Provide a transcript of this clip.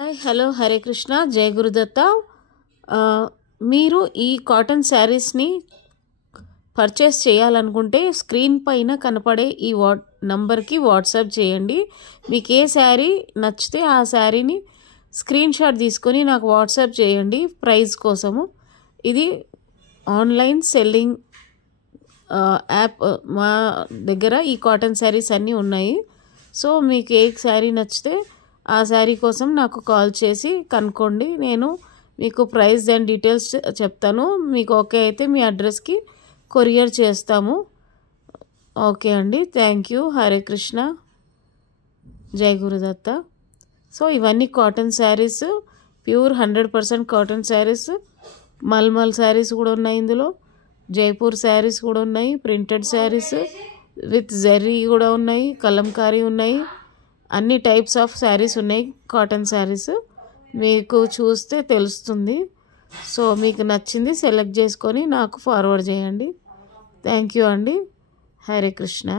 Hi hello Hare Krishna జై గురుదత్త. మీరు ఈ కాటన్ శారీస్ని పర్చేస్ చేయాలనుకుంటే స్క్రీన్ పైన కనపడే ఈ నంబర్కి వాట్సాప్ చేయండి. మీకు ఏ శారీ నచ్చితే ఆ శారీని స్క్రీన్ షాట్ తీసుకొని నాకు వాట్సాప్ చేయండి ప్రైస్ కోసము. ఇది ఆన్లైన్ సెల్లింగ్ యాప్. మా దగ్గర ఈ కాటన్ శారీస్ అన్నీ ఉన్నాయి. సో మీకు ఏ శారీ నచ్చితే ఆ శారీ కోసం నాకు కాల్ చేసి కనుక్కోండి. నేను మీకు ప్రైస్ అండ్ డీటెయిల్స్ చెప్తాను. మీకు ఓకే అయితే మీ అడ్రస్కి కొరియర్ చేస్తాము. ఓకే అండి, థ్యాంక్ యూ. హరే కృష్ణ, జై గురుదత్త. సో ఇవన్నీ cotton sarees, pure 100% cotton sarees. మల్మల్ శారీస్ కూడా ఉన్నాయి, ఇందులో జైపూర్ శారీస్ కూడా ఉన్నాయి, ప్రింటెడ్ శారీస్ విత్ జరీ కూడా ఉన్నాయి, కలంకారీ ఉన్నాయి, అన్ని టైప్స్ ఆఫ్ శారీస్ ఉన్నాయి. కాటన్ శారీస్ మీకు చూస్తే తెలుస్తుంది. సో మీకు నచ్చింది సెలెక్ట్ చేసుకొని నాకు ఫార్వర్డ్ చేయండి. థ్యాంక్ యూ అండి. హరే కృష్ణ.